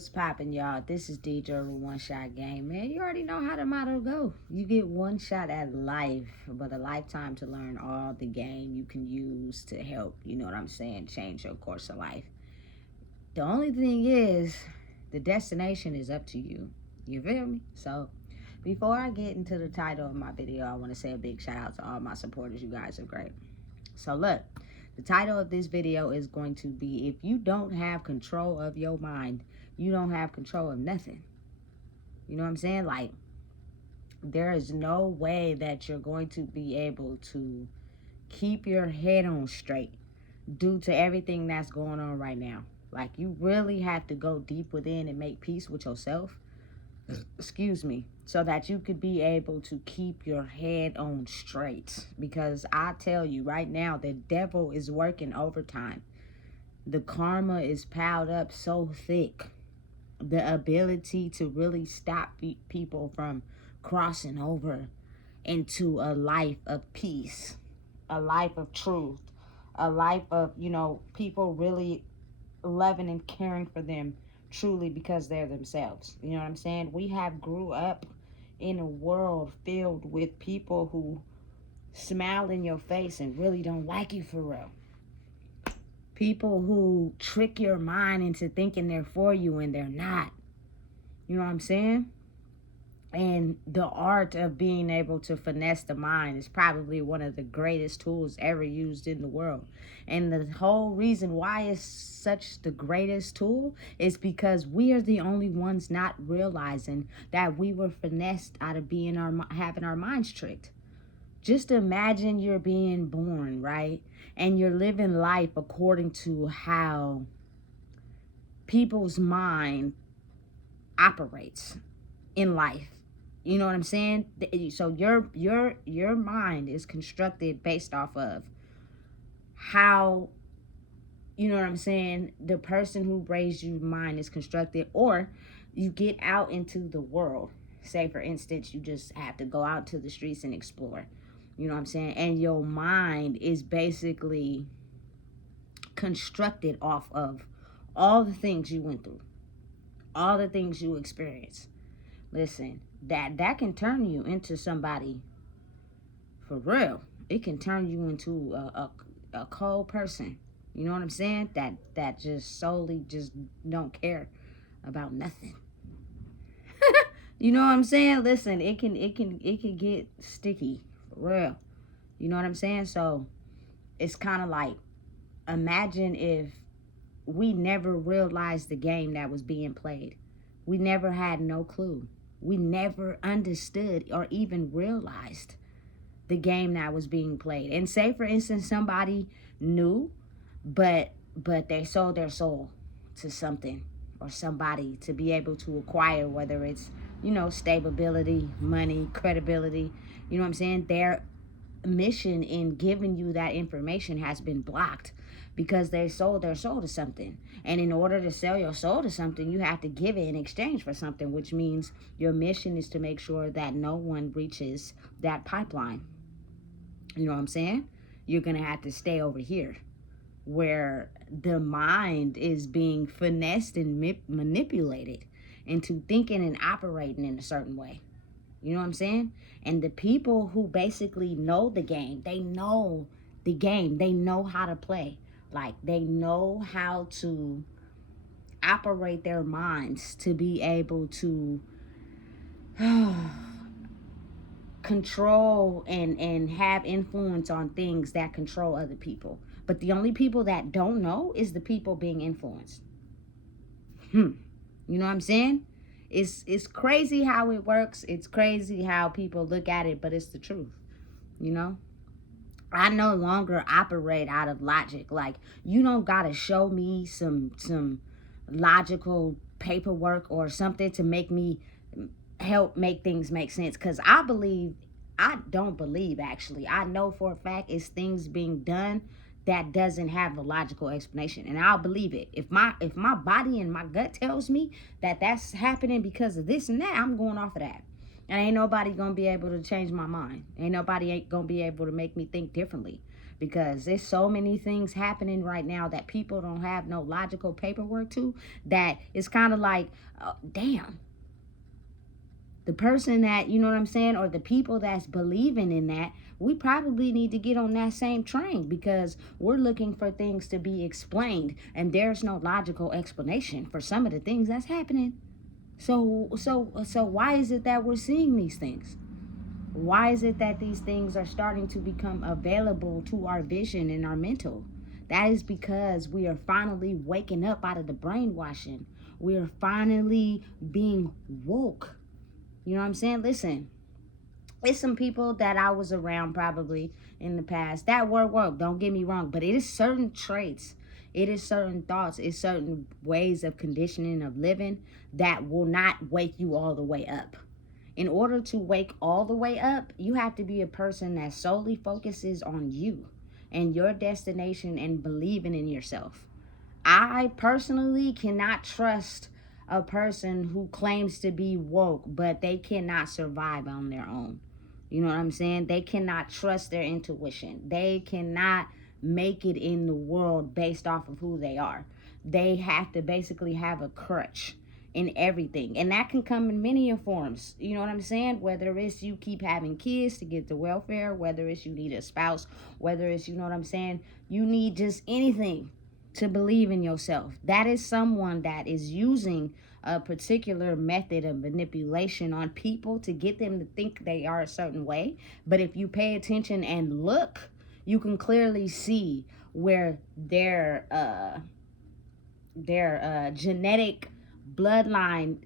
What's poppin', y'all? This is DJ One Shot Game. Man, you already know how the motto go. You get one shot at life, but a lifetime to learn all the game you can use to help, you know what I'm saying, change your course of life. The only thing is, the destination is up to you. You feel me? So, before I get into the title of my video, I want to say a big shout out to all my supporters. You guys are great. So, look, the title of this video is going to be, if you don't have control of your mind, you don't have control of nothing. You know what I'm saying? Like, there is no way that you're going to be able to keep your head on straight due to everything that's going on right now. Like, you really have to go deep within and make peace with yourself, excuse me, so that you could be able to keep your head on straight. Because I tell you right now, the devil is working overtime. The karma is piled up so thick. The ability to really stop people from crossing over into a life of peace, a life of truth, a life of, people really loving and caring for them truly because they're themselves. You know what I'm saying? We have grew up in a world filled with people who smile in your face and really don't like you for real. People who trick your mind into thinking they're for you and they're not. You know what I'm saying? And the art of being able to finesse the mind is probably one of the greatest tools ever used in the world. And the whole reason why it's such the greatest tool is because we are the only ones not realizing that we were finessed out of having our minds tricked. Just imagine you're being born, right? And you're living life according to how people's mind operates in life. You know what I'm saying? So your mind is constructed based off of how, you know what I'm saying, the person who raised you mind is constructed, or you get out into the world. Say for instance, you just have to go out to the streets and explore. You know what I'm saying? And your mind is basically constructed off of all the things you went through, all the things you experienced. Listen, that can turn you into somebody for real. It can turn you into a cold person. You know what I'm saying? That just solely just don't care about nothing. You know what I'm saying? Listen, it can get sticky for real. You know what I'm saying? So it's kind of like, imagine if we never realized the game that was being played. We never had no clue. We never understood or even realized the game that was being played. And say for instance somebody knew, but they sold their soul to something or somebody to be able to acquire, whether it's, stability, money, credibility. You know what I'm saying? Their mission in giving you that information has been blocked because they sold their soul to something. And in order to sell your soul to something, you have to give it in exchange for something, which means your mission is to make sure that no one reaches that pipeline. You know what I'm saying? You're going to have to stay over here where the mind is being finessed and manipulated into thinking and operating in a certain way. You know what I'm saying? And the people who basically know the game, they know the game. They know how to play. Like, they know how to operate their minds to be able to control and have influence on things that control other people. But the only people that don't know is the people being influenced. You know what I'm saying? It's crazy how it works. It's crazy how people look at it, but it's the truth. You know? I no longer operate out of logic. Like, you don't gotta show me some logical paperwork or something to make me help make things make sense. Because I don't believe, actually. I know for a fact it's things being done that doesn't have a logical explanation, and I'll believe it. If my body and my gut tells me that that's happening because of this and that, I'm going off of that. And ain't nobody gonna be able to change my mind. Ain't nobody gonna be able to make me think differently, because there's so many things happening right now that people don't have no logical paperwork to, that it's kind of like, damn, the person that, you know what I'm saying, or the people that's believing in that, we probably need to get on that same train, because we're looking for things to be explained and there's no logical explanation for some of the things that's happening. So why is it that we're seeing these things? Why is it that these things are starting to become available to our vision and our mental? That is because we are finally waking up out of the brainwashing. We are finally being woke. You know what I'm saying? Listen, it's some people that I was around probably in the past that were woke, don't get me wrong, but it is certain traits, it is certain thoughts, it's certain ways of conditioning of living that will not wake you all the way up. In order to wake all the way up, you have to be a person that solely focuses on you and your destination and believing in yourself. I personally cannot trust a person who claims to be woke, but they cannot survive on their own. You know what I'm saying? They cannot trust their intuition. They cannot make it in the world based off of who they are. They have to basically have a crutch in everything. And that can come in many forms. You know what I'm saying? Whether it's you keep having kids to get the welfare, whether it's you need a spouse, whether it's, you know what I'm saying, you need just anything to believe in yourself. That is someone that is using a particular method of manipulation on people to get them to think they are a certain way. But if you pay attention and look, you can clearly see where their genetic bloodline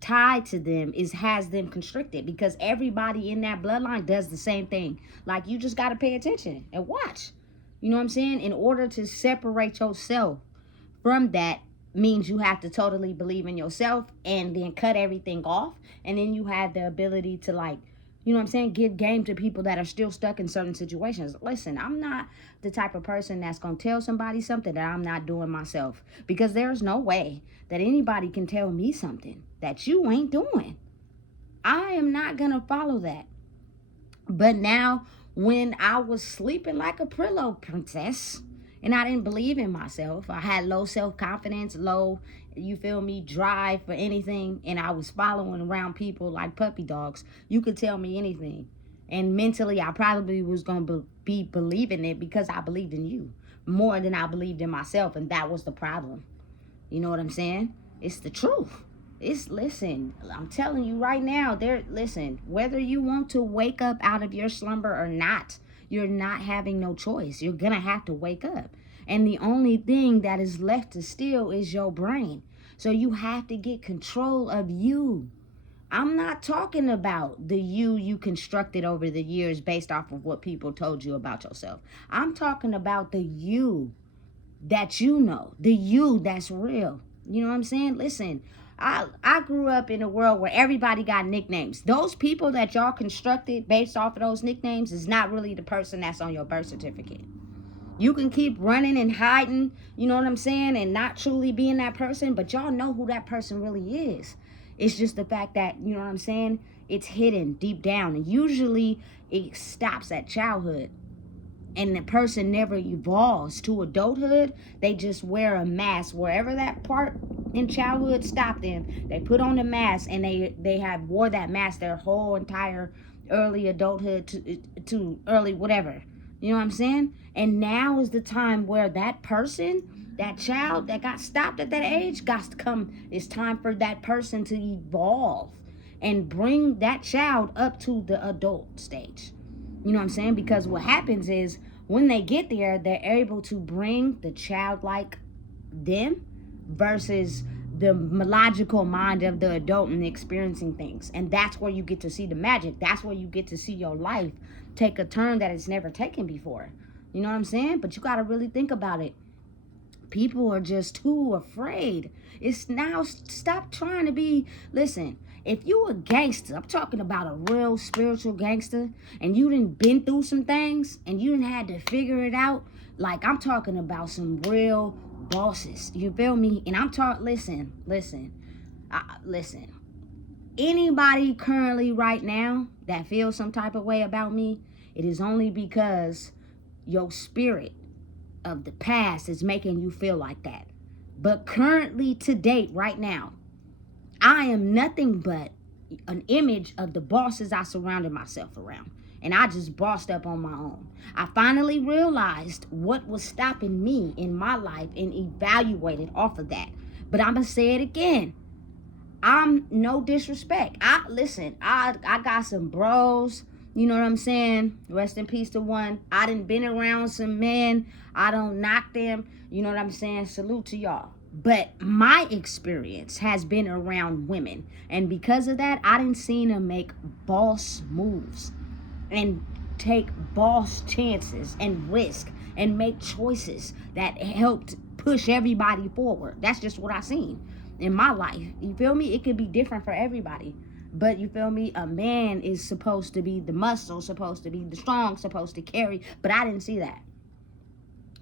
tied to them has them constricted, because everybody in that bloodline does the same thing. Like, you just got to pay attention and watch. You know what I'm saying? In order to separate yourself from that means you have to totally believe in yourself and then cut everything off. And then you have the ability to, like, you know what I'm saying, give game to people that are still stuck in certain situations. Listen, I'm not the type of person that's going to tell somebody something that I'm not doing myself, because there's no way that anybody can tell me something that you ain't doing. I am not going to follow that. But now, when I was sleeping like a Brillo princess and I didn't believe in myself, I had low self-confidence, low, you feel me, drive for anything, and I was following around people like puppy dogs, you could tell me anything. And mentally, I probably was going to be believing it because I believed in you more than I believed in myself, and that was the problem. You know what I'm saying? It's the truth. Listen, I'm telling you right now, listen, whether you want to wake up out of your slumber or not, you're not having no choice. You're gonna have to wake up. And the only thing that is left to steal is your brain. So you have to get control of you. I'm not talking about the you constructed over the years based off of what people told you about yourself. I'm talking about the you that you know, the you that's real. You know what I'm saying? Listen, I grew up in a world where everybody got nicknames. Those people that y'all constructed based off of those nicknames is not really the person that's on your birth certificate. You can keep running and hiding, you know what I'm saying, and not truly being that person, but y'all know who that person really is. It's just the fact that, you know what I'm saying, it's hidden deep down. And usually it stops at childhood. And the person never evolves to adulthood. They just wear a mask wherever that part in childhood stopped them. They put on the mask, and they have wore that mask their whole entire early adulthood to early whatever. You know what I'm saying? And now is the time where that person, that child that got stopped at that age, got to come. It's time for that person to evolve and bring that child up to the adult stage. You know what I'm saying? Because what happens is, when they get there, they're able to bring the childlike them versus the logical mind of the adult and experiencing things. And that's where you get to see the magic. That's where you get to see your life take a turn that it's never taken before. You know what I'm saying? But you got to really think about it. People are just too afraid. It's now, stop trying to be, listen, if you a gangster, I'm talking about a real spiritual gangster, and you done been through some things, and you done had to figure it out, like, I'm talking about some real bosses, you feel me? And I'm talking, listen, anybody currently right now that feels some type of way about me, it is only because your spirit of the past is making you feel like that. But currently, to date, right now, I am nothing but an image of the bosses I surrounded myself around. And I just bossed up on my own. I finally realized what was stopping me in my life and evaluated off of that. But I'm going to say it again. I'm no disrespect. I got some bros. You know what I'm saying? Rest in peace to one. I done been around some men. I don't knock them. You know what I'm saying? Salute to y'all. But my experience has been around women. And because of that, I done seen them make boss moves and take boss chances and risk and make choices that helped push everybody forward. That's just what I seen in my life. You feel me? It could be different for everybody. But you feel me? A man is supposed to be the muscle, supposed to be the strong, supposed to carry. But I didn't see that.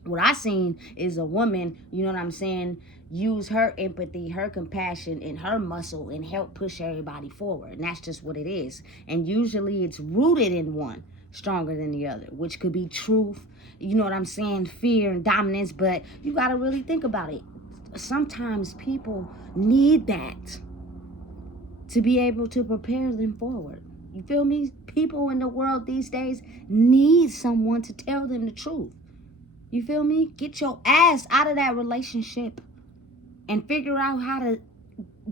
What I seen is a woman, you know what I'm saying, use her empathy, her compassion, and her muscle and help push everybody forward. And that's just what it is. And usually it's rooted in one stronger than the other, which could be truth, you know what I'm saying, fear and dominance. But you got to really think about it. Sometimes people need that to be able to prepare them forward. You feel me? People in the world these days need someone to tell them the truth. You feel me? Get your ass out of that relationship and figure out how to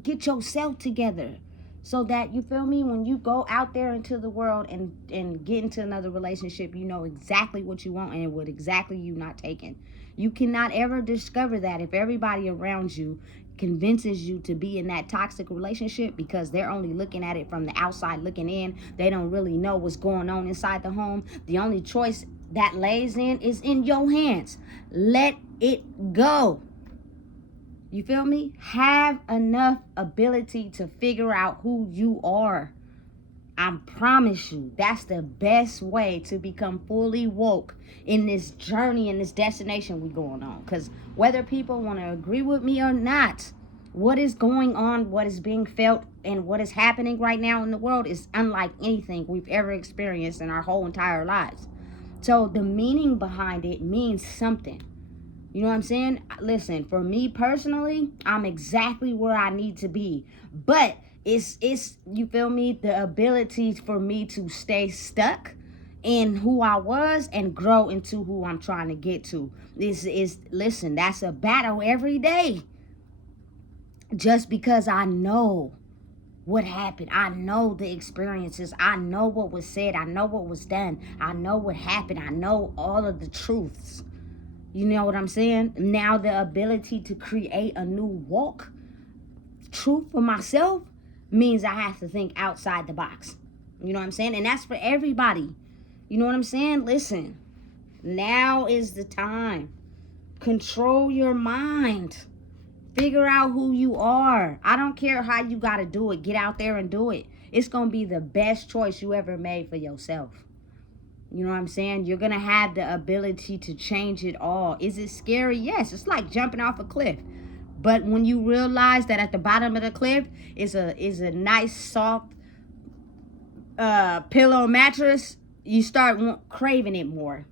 get yourself together so that, you feel me, when you go out there into the world and get into another relationship, you know exactly what you want and what exactly you not taking. You cannot ever discover that if everybody around you convinces you to be in that toxic relationship because they're only looking at it from the outside looking in. They don't really know what's going on inside the home. The only choice that lays in is in your hands. Let it go. You feel me? Have enough ability to figure out who you are. I promise you, that's the best way to become fully woke in this journey, in this destination we going on. Because whether people want to agree with me or not, what is going on, what is being felt, and what is happening right now in the world is unlike anything we've ever experienced in our whole entire lives. So the meaning behind it means something. You know what I'm saying? Listen, for me personally, I'm exactly where I need to be. But it's you feel me, the ability for me to stay stuck in who I was and grow into who I'm trying to get to. Listen, that's a battle every day. Just because I know what happened, I know the experiences, I know what was said, I know what was done, I know what happened, I know all of the truths. You know what I'm saying? Now the ability to create a new walk, truth for myself, means I have to think outside the box. You know what I'm saying? And that's for everybody. You know what I'm saying? Listen, now is the time. Control your mind. Figure out who you are. I don't care how you got to do it. Get out there and do it. It's going to be the best choice you ever made for yourself. You know what I'm saying? You're going to have the ability to change it all. Is it scary? Yes. It's like jumping off a cliff. But when you realize that at the bottom of the cliff is a nice, soft pillow mattress, you start craving it more.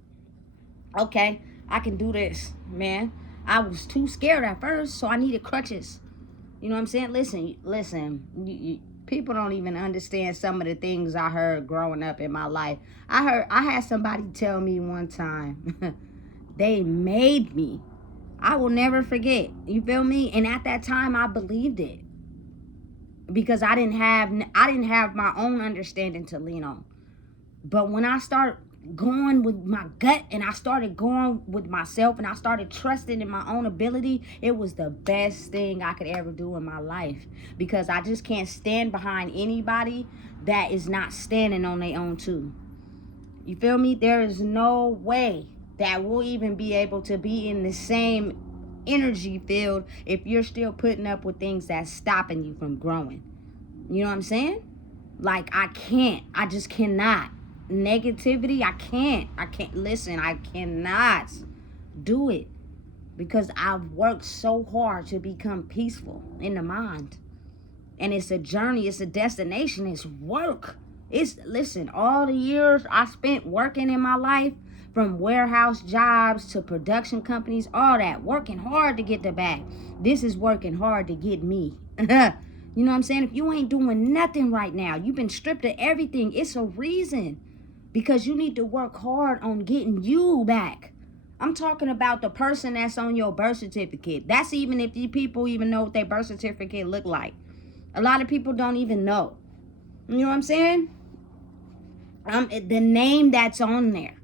Okay, I can do this, man. I was too scared at first, so I needed crutches. You know what I'm saying? Listen. People don't even understand some of the things I heard growing up in my life. I had somebody tell me one time, they made me. I will never forget. You feel me? And at that time, I believed it because I didn't have my own understanding to lean on. But when I start going with my gut and I started going with myself and I started trusting in my own ability, it was the best thing I could ever do in my life, because I just can't stand behind anybody that is not standing on their own too. You feel me? There is no way that we'll even be able to be in the same energy field if you're still putting up with things that's stopping you from growing. You know what I'm saying? Like, I just cannot. Negativity, I can't listen, I cannot do it, because I've worked so hard to become peaceful in the mind. And it's a journey, it's a destination, it's work. Listen, all the years I spent working in my life from warehouse jobs to production companies, all that, working hard to get the bag. This is working hard to get me. You know what I'm saying? If you ain't doing nothing right now, you've been stripped of everything, it's a reason. Because you need to work hard on getting you back. I'm talking about the person that's on your birth certificate. That's even if you people even know what their birth certificate look like. A lot of people don't even know. You know what I'm saying? The name that's on there.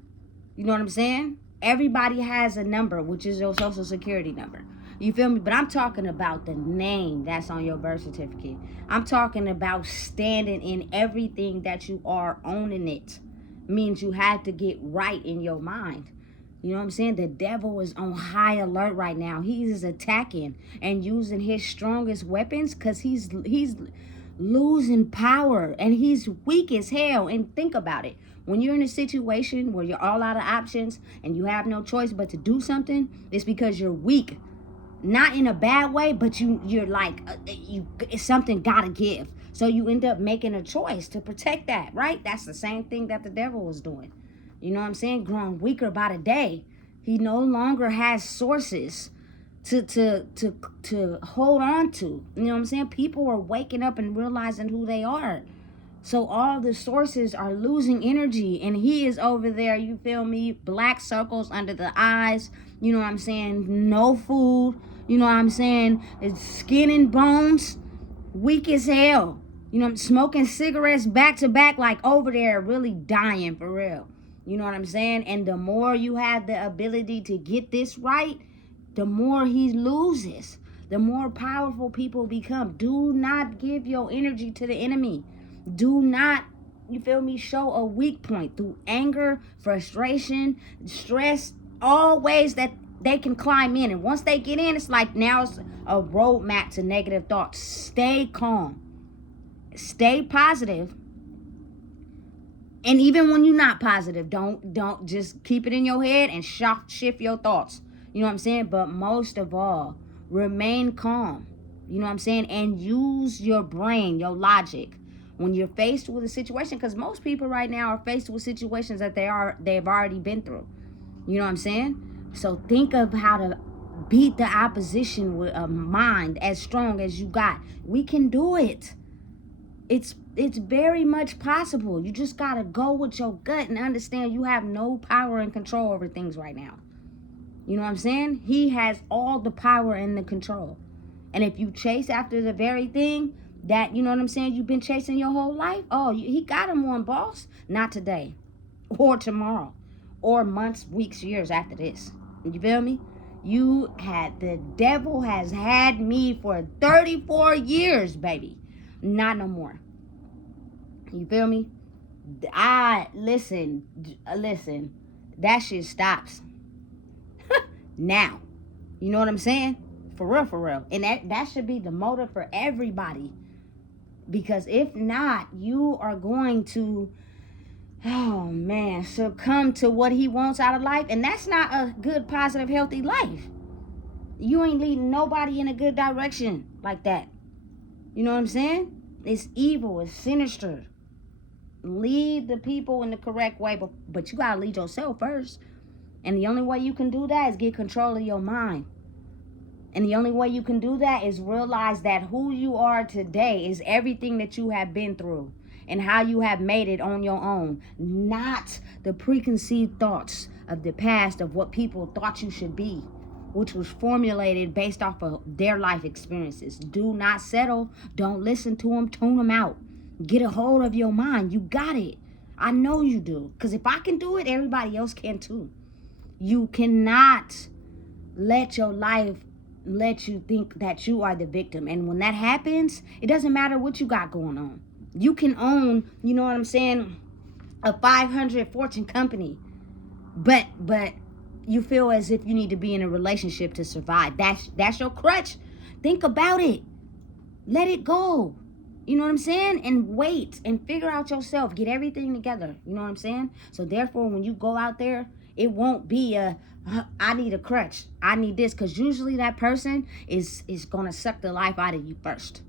You know what I'm saying? Everybody has a number, which is your social security number. You feel me? But I'm talking about the name that's on your birth certificate. I'm talking about standing in everything that you are, owning it. Means you have to get right in your mind. You know what I'm saying? The devil is on high alert right now. He is attacking and using his strongest weapons because he's losing power and he's weak as hell. And think about it. When you're in a situation where you're all out of options and you have no choice but to do something, it's because you're weak. Not in a bad way, but you're like, it's something gotta give. So you end up making a choice to protect that, right? That's the same thing that the devil was doing. You know what I'm saying? Growing weaker by the day. He no longer has sources to hold on to. You know what I'm saying? People are waking up and realizing who they are. So all the sources are losing energy, and he is over there, you feel me? Black circles under the eyes, you know what I'm saying? No food, you know what I'm saying? It's skin and bones, weak as hell. You know, I'm smoking cigarettes back to back, like over there, really dying for real. You know what I'm saying? And the more you have the ability to get this right, the more he loses. The more powerful people become. Do not give your energy to the enemy. Do not, you feel me, show a weak point through anger, frustration, stress, all ways that they can climb in. And once they get in, it's like now it's a roadmap to negative thoughts. Stay calm. Stay positive. And even when you're not positive, don't just keep it in your head and shift your thoughts. You know what I'm saying? But most of all, remain calm. You know what I'm saying? And use your brain, your logic. When you're faced with a situation, because most people right now are faced with situations that they've already been through. You know what I'm saying? So think of how to beat the opposition with a mind as strong as you got. We can do it. It's very much possible. You just gotta go with your gut and understand you have no power and control over things right now. You know what I'm saying? He has all the power and the control. And if you chase after the very thing that, you know what I'm saying, you've been chasing your whole life, he got him on, boss. Not today or tomorrow or months, weeks, years after this. You feel me? The devil has had me for 34 years, baby. Not no more. You feel me? Listen, that shit stops now. You know what I'm saying? For real. And that should be the motive for everybody. Because if not, you are going to, succumb to what he wants out of life. And that's not a good, positive, healthy life. You ain't leading nobody in a good direction like that. You know what I'm saying? It's evil. It's sinister. Lead the people in the correct way. But you got to lead yourself first. And the only way you can do that is get control of your mind. And the only way you can do that is realize that who you are today is everything that you have been through and how you have made it on your own, not the preconceived thoughts of the past of what people thought you should be, which was formulated based off of their life experiences. Do not settle. Don't listen to them. Tune them out. Get a hold of your mind. You got it. I know you do. Because if I can do it, everybody else can too. You cannot let your life let you think that you are the victim. And when that happens, it doesn't matter what you got going on. You can own, you know what I'm saying, a 500 Fortune company. But you feel as if you need to be in a relationship to survive. That's your crutch. Think about it. Let it go. You know what I'm saying? And wait and figure out yourself. Get everything together. You know what I'm saying? So therefore, when you go out there, it won't be I need a crutch. I need this. Because usually that person is going to suck the life out of you first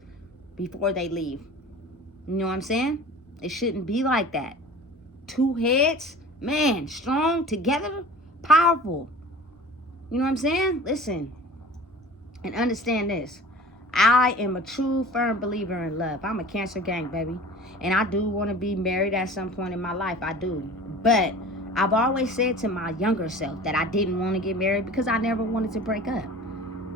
before they leave. You know what I'm saying? It shouldn't be like that. Two heads Man, strong, together, powerful. You know what I'm saying? Listen, and understand this. I am a true, firm believer in love. I'm a Cancer gang, baby. And I do want to be married at some point in my life. I do. But I've always said to my younger self that I didn't want to get married because I never wanted to break up.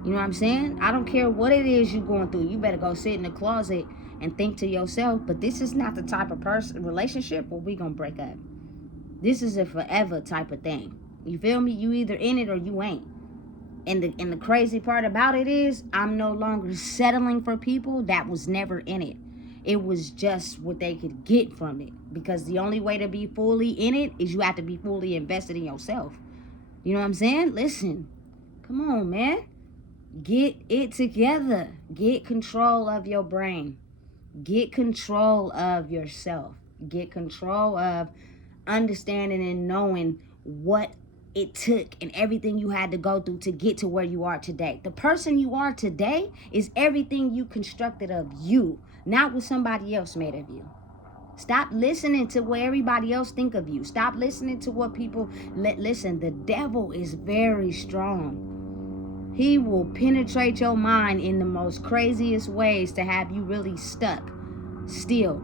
You know what I'm saying? I don't care what it is you're going through. You better go sit in the closet and think to yourself, but this is not the type of relationship where we going to break up. This is a forever type of thing. You feel me? You either in it or you ain't. And the crazy part about it is I'm no longer settling for people that was never in it. It was just what they could get from it. Because the only way to be fully in it is you have to be fully invested in yourself. You know what I'm saying? Listen, come on, man. Get it together. Get control of your brain. Get control of yourself. Get control of understanding and knowing what it took and everything you had to go through to get to where you are today. The person you are today is everything you constructed of you, not what somebody else made of you. Stop listening to what everybody else think of you. Stop listening to what people listen. The devil is very strong. He will penetrate your mind in the most craziest ways to have you really stuck still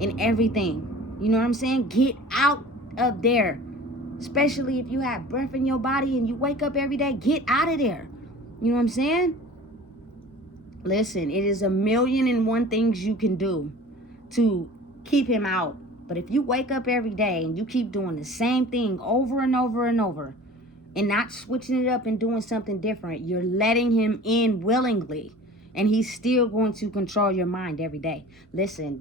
in everything. You know what I'm saying? Get out of there. Especially if you have breath in your body and you wake up every day, get out of there. You know what I'm saying? Listen, it is 1,000,001 things you can do to keep him out. But if you wake up every day and you keep doing the same thing over and over and over and not switching it up and doing something different, you're letting him in willingly. And he's still going to control your mind every day. Listen,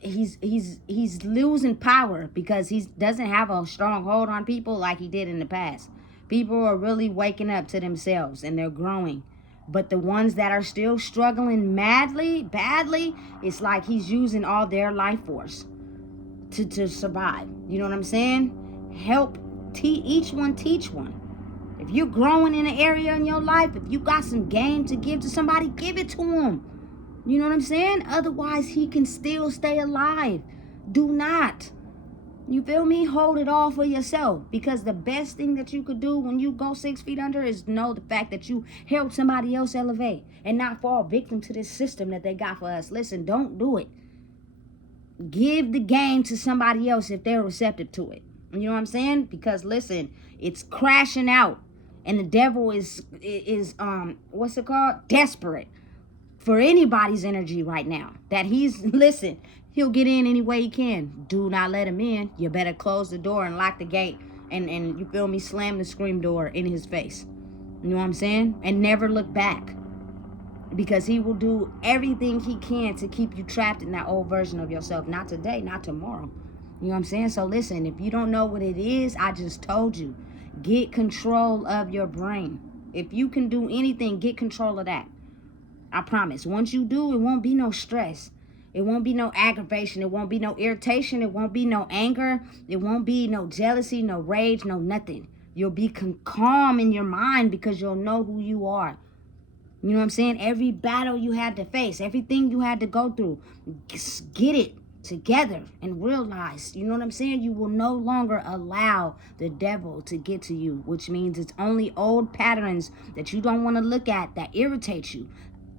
he's losing power because he doesn't have a strong hold on people like he did in the past. People are really waking up to themselves and they're growing. But the ones that are still struggling badly, it's like he's using all their life force to survive. You know what I'm saying? Help each one teach one. If you're growing in an area in your life, if you got some game to give to somebody, give it to them. You know what I'm saying? Otherwise, he can still stay alive. Do not. You feel me? Hold it all for yourself. Because the best thing that you could do when you go 6 feet under is know the fact that you helped somebody else elevate and not fall victim to this system that they got for us. Listen, don't do it. Give the game to somebody else if they're receptive to it. You know what I'm saying? Because listen, it's crashing out. And the devil is what's it called? Desperate for anybody's energy right now. That listen, he'll get in any way he can. Do not let him in. You better close the door and lock the gate and you feel me, slam the screen door in his face. You know what I'm saying? And never look back. Because he will do everything he can to keep you trapped in that old version of yourself. Not today, not tomorrow. You know what I'm saying? So listen, if you don't know what it is, I just told you. Get control of your brain. If you can do anything, get control of that. I promise. Once you do, it won't be no stress. It won't be no aggravation. It won't be no irritation. It won't be no anger. It won't be no jealousy, no rage, no nothing. You'll be calm in your mind because you'll know who you are. You know what I'm saying? Every battle you had to face, everything you had to go through, get it together and realize, you know what I'm saying? You will no longer allow the devil to get to you, which means it's only old patterns that you don't want to look at that irritate you.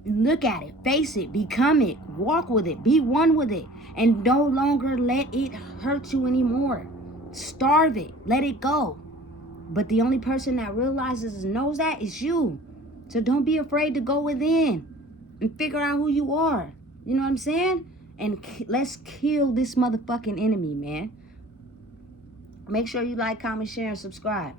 Look at it, face it, become it, walk with it, be one with it, and no longer let it hurt you anymore. Starve it, let it go. But the only person that realizes and knows that is you. So don't be afraid to go within and figure out who you are. You know what I'm saying? And let's kill this motherfucking enemy, man. Make sure you like, comment, share, and subscribe.